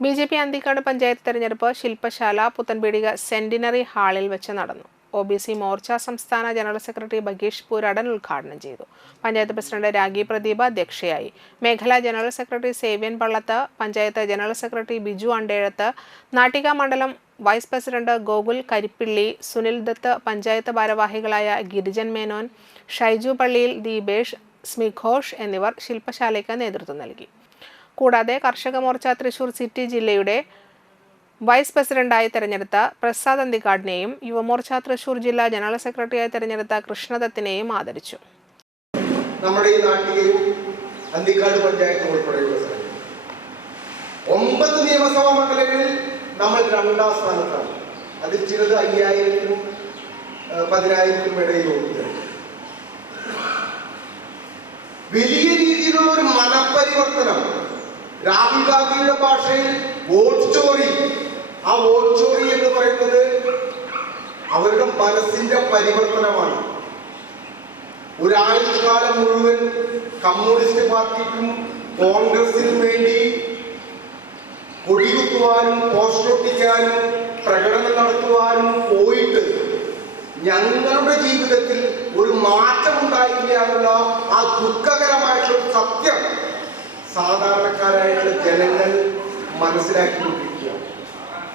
BJP Anthikad panchayat തെരഞ്ഞെടുപ്പ് ശില്പശാല Puthenpeedika centenary ഹാളിൽ വെച്ച് നടന്നു. OBC മോർച്ച സംസ്ഥാന ജനറൽ സെക്രട്ടറി ബഗീഷ് പൂരാടൻ ഉദ്ഘാടനം ചെയ്തു. പഞ്ചായത്ത് പ്രസിഡന്റ് രാഗി പ്രദീപ് അധ്യക്ഷയായി. മേഖലാ general secretary സേവ്യൻ Pallath, panchayat general secretary Biju Andezhath, Nattika മണ്ഡലം വൈസ് പ്രസിഡന്റ് ഗോകുൽ കരിപ്പിള്ളി, സുനിൽ ദത്ത്, പഞ്ചായത്ത് ഭാരവാഹികളായ ഗിരിജൻ മേനോൻ, ഷൈജു പള്ളിയിൽ, ദീപേഷ്, സ്മിഘോഷ് എന്നിവർ ശില്പശാലയ്ക്ക് നേതൃത്വം നൽകി. കൂടാതെ കർഷക മോർച്ച തൃശൂർ സിറ്റി ജില്ലയുടെ വൈസ് പ്രസിഡന്റായി തെരഞ്ഞെടുത്ത പ്രസാദ് അന്തിക്കാടിനെയും യുവമോർച്ച തൃശൂർ ജില്ലാ ജനറൽ സെക്രട്ടറിയായി തെരഞ്ഞെടുത്ത കൃഷ്ണദത്തിനെയും ആദരിച്ചു. നമ്മുടെ ഈ നാട്ടിലെയും അന്തിക്കാട് പഞ്ചായത്ത് ഉൾപ്പെടെയുള്ള 9 നിയമസഭാ മണ്ഡലങ്ങളിൽ നമ്മൾ 2ാം സ്ഥാനത്താണ്. അതിൽ ചിലത് 5000-നും 10,000-നും ഇടയിലുണ്ട്. വലിയ രീതിയിലുള്ള ഒരു മനപരിവർത്തനം, രാഹുൽ ഗാന്ധിയുടെ ഭാഷയിൽ വോട്ട് സ്റ്റോറി. ആ വോട്ട് സ്റ്റോറി എന്ന് പറയുന്നത് അവരുടെ മനസ്സിന്റെ പരിവർത്തനമാണ്. ഒരാഴ്ചക്കാലം മുഴുവൻ കമ്മ്യൂണിസ്റ്റ് പാർട്ടിക്കും കോൺഗ്രസിനും വേണ്ടി കൊടികുത്തുവാനും പോസ്റ്റർ ഒട്ടിക്കാനും പ്രകടനം നടത്തുവാനും പോയിട്ട് ഞങ്ങളുടെ ജീവിതത്തിൽ ഒരു മാറ്റമുണ്ടായില്ല എന്നുള്ള ആ ദുഃഖകരമായിട്ടുള്ള സത്യം സാധാരണക്കാരായിട്ടുള്ള ജനങ്ങൾ മനസ്സിലാക്കി.